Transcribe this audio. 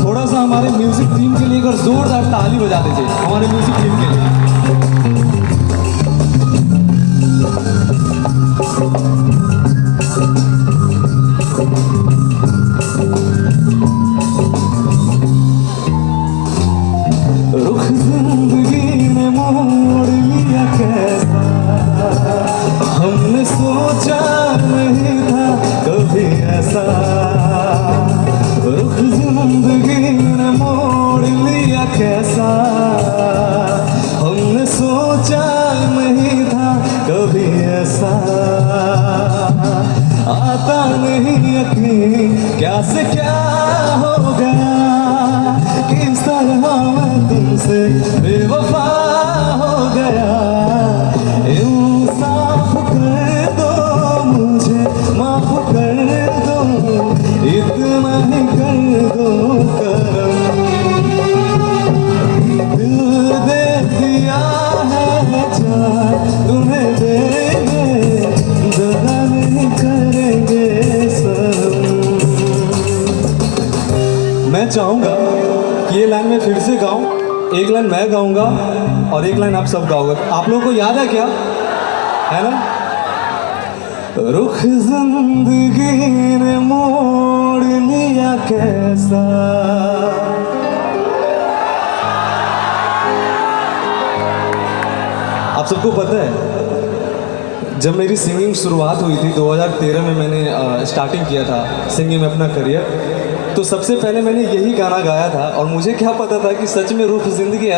थोड़ा सा हमारे म्यूजिक टीम के लिए एक जोरदार ताली बजा दीजिए हमारे म्यूजिक टीम के लिए। रुख जिंदगी ने मोड़ लिया कैसा, हमने सोचा नहीं था कभी ऐसा। रुख जिंदगी ने मोड़ लिया कैसा, हमने सोचा नहीं था कभी ऐसा। आता नहीं यकीन क्या से क्या हो गया, किस तरह मैं तुमसे बेवफा हो गया। इंसाफ कर दो मुझे, माफ कर दो, इतना ही कर दो करम। दिल दे दिया है जान तुम्हें देंगे, दगा नहीं करेंगे सनम। मैं चाहूंगा कि ये लाइन मैं फिर से गाऊं, एक लाइन मैं गाऊंगा और एक लाइन आप सब गाओगे। आप लोगों को याद है क्या, है ना? रुख जिंदगी ने मोड़ लिया कैसा। आप सबको पता है जब मेरी सिंगिंग शुरुआत हुई थी 2013 में, मैंने स्टार्टिंग किया था सिंगिंग में अपना करियर, तो सबसे पहले मैंने यही गाना गाया था और मुझे क्या पता था कि सच में रुख जिंदगी